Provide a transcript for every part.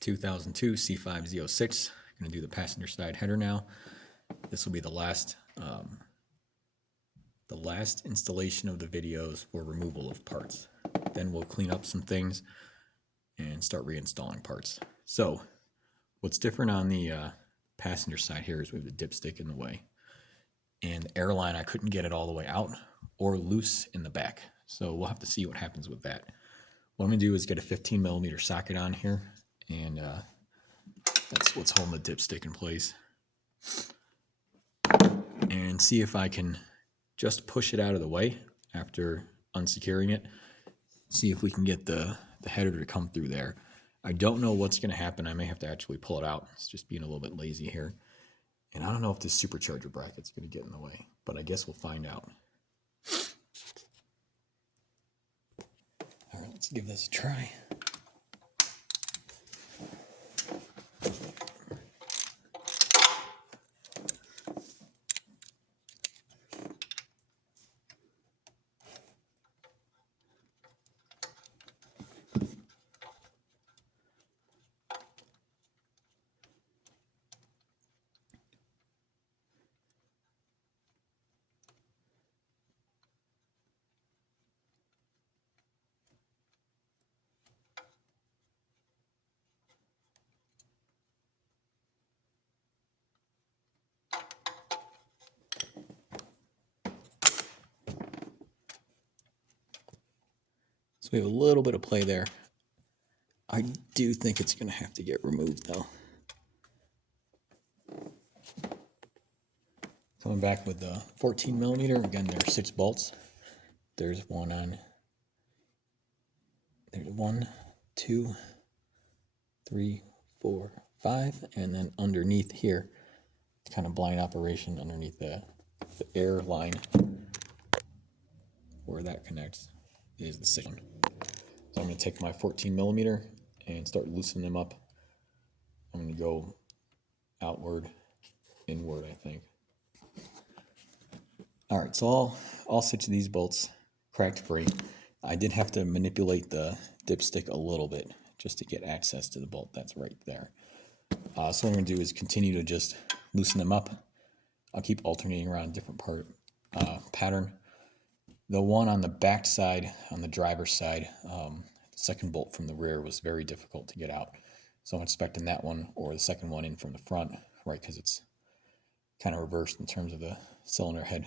2002 C5 Z06. I'm going to do the passenger side header now. This will be the last installation of the videos for removal of parts. Then we'll clean up some things and start reinstalling parts. So what's different on the passenger side here is we have the dipstick in the way. And the airline, I couldn't get it all the way out or loose in the back. So we'll have to see what happens with that. What I'm going to do is get a 15mm socket on here, and that's what's holding the dipstick in place. And see if I can just push it out of the way after unsecuring it. See if we can get the header to come through there. I don't know what's going to happen. I may have to actually pull it out. It's just being a little bit lazy here. And I don't know if this supercharger bracket's going to get in the way, but I guess we'll find out. All right, let's give this a try. So we have a little bit of play there. I do think it's going to have to get removed though. Coming back with the 14mm, again there's 6 bolts. There's one on, there's 1, 2, 3, 4, 5, and then underneath here, it's kind of blind operation underneath the air line where that connects is the 6 one. So I'm going to take my 14mm and start loosening them up. I'm going to go outward, inward, I think. All right, so all 6 of these bolts cracked free. I did have to manipulate the dipstick a little bit just to get access to the bolt that's right there. So what I'm going to do is continue to just loosen them up. I'll keep alternating around a different pattern. The one on the back side, on the driver's side, the second bolt from the rear was very difficult to get out. So I'm expecting that one or the second one in from the front, right, because it's kind of reversed in terms of the cylinder head.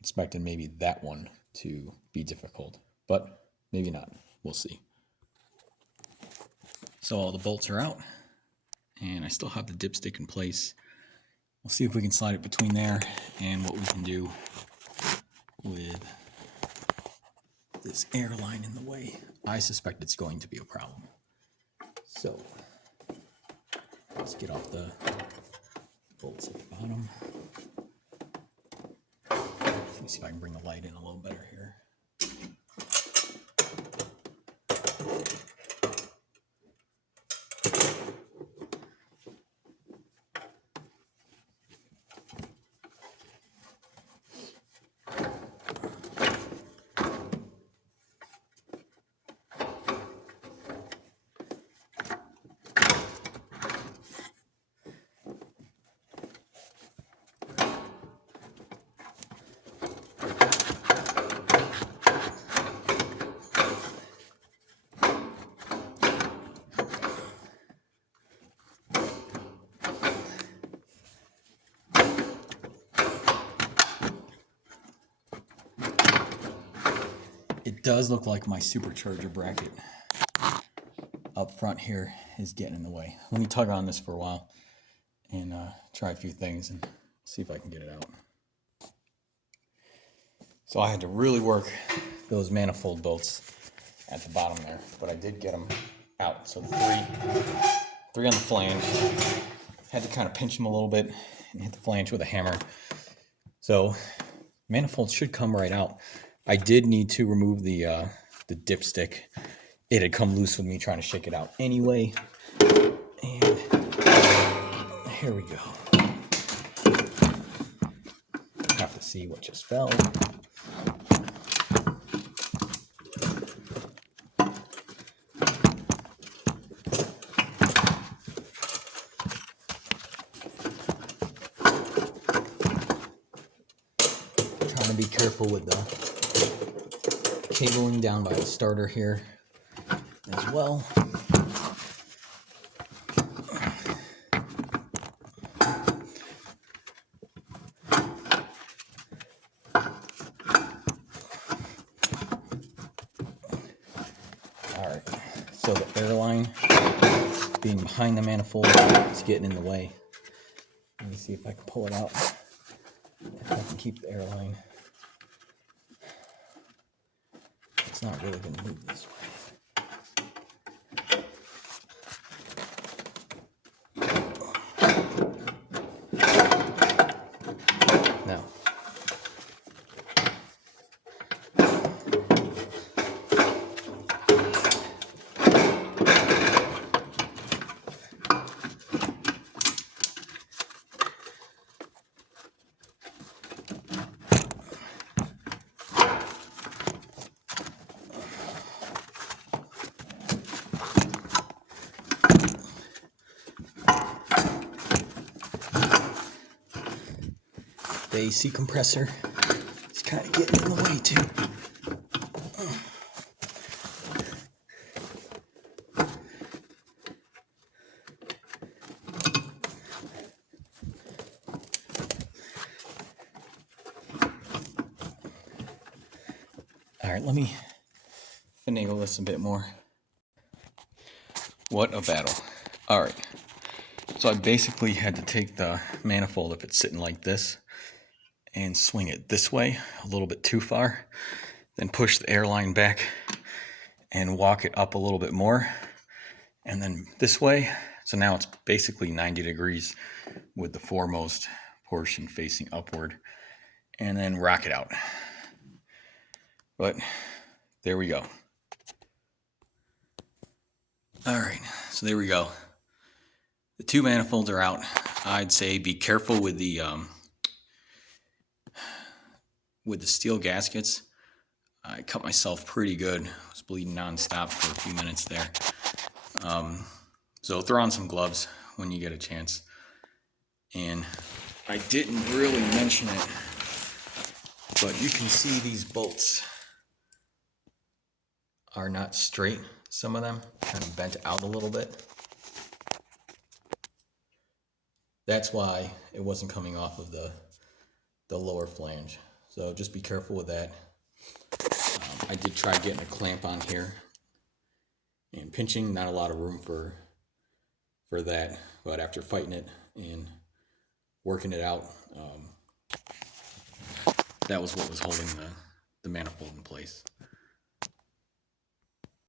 Expecting maybe that one to be difficult, but maybe not. We'll see. So all the bolts are out, and I still have the dipstick in place. We'll see if we can slide it between there and what we can do with this air line in the way. I suspect it's going to be a problem. So let's get off the bolts at the bottom. Let me see if I can bring the light in a little better here. It does look like my supercharger bracket up front here is getting in the way. Let me tug on this for a while and try a few things and see if I can get it out. So I had to really work those manifold bolts at the bottom there, but I did get them out. So the three on the flange. Had to kind of pinch them a little bit and hit the flange with a hammer. So manifold should come right out. I did need to remove the dipstick. It had come loose with me trying to shake it out anyway. And here we go. Have to see what just fell. careful with the cabling down by the starter here as well. Alright, so the airline being behind the manifold is getting in the way. Let me see if I can pull it out. If I can keep the airline. It's not really going to move this way. Now, the AC compressor is kind of getting in the way too. All right, let me finagle this a bit more. What a battle. All right, so I basically had to take the manifold, if it's sitting like this, and swing it this way a little bit too far, then push the airline back and walk it up a little bit more, and then this way. So now it's basically 90 degrees with the foremost portion facing upward, and then rock it out. But there we go. All right, so there we go. The two manifolds are out. I'd say be careful with the steel gaskets. I cut myself pretty good. I was bleeding nonstop for a few minutes there. So throw on some gloves when you get a chance. And I didn't really mention it, but you can see these bolts are not straight. Some of them kind of bent out a little bit. That's why it wasn't coming off of the lower flange. So just be careful with that. I did try getting a clamp on here and pinching, not a lot of room for that, but after fighting it and working it out, that was what was holding the manifold in place.